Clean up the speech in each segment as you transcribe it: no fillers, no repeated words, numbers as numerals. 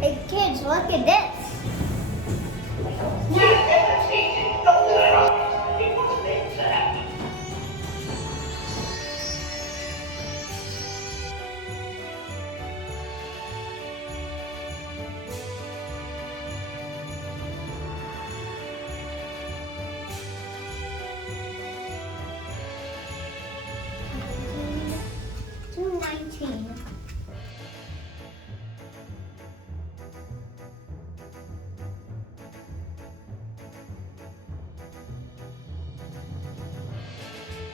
Hey kids, look at this. $2.19.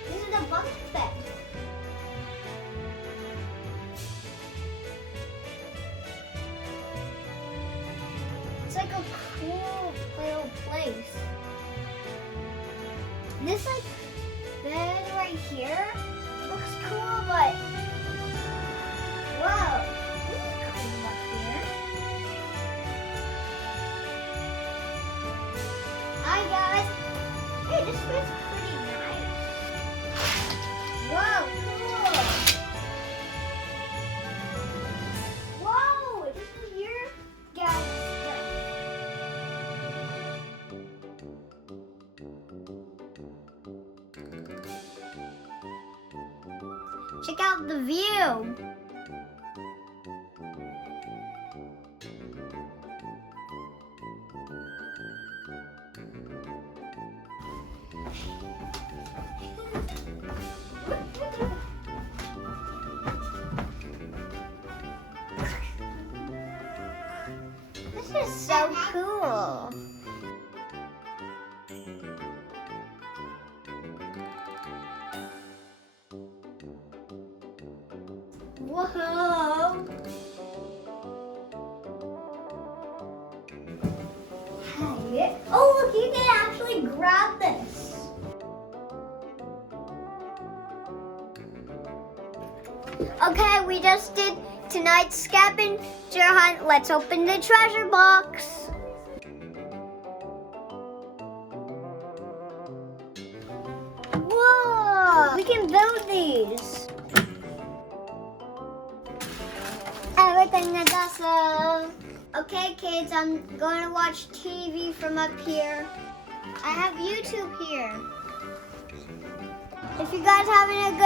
This is a bunk bed. It's like a cool little place. This like bed right here looks cool, but whoa, this is cool up here. Hi guys. Hey, this bed's pretty nice. Whoa, cool. Whoa, this is your guys' stuff. Check out the view. This is so cool. Whoa. Hey. Oh, look, you can actually grab this. Okay, we just did tonight's scavenger hunt. Let's open the treasure box. Whoa! We can build these. Everything is awesome. Okay, kids, I'm going to watch TV from up here. I have YouTube here. If you guys having a good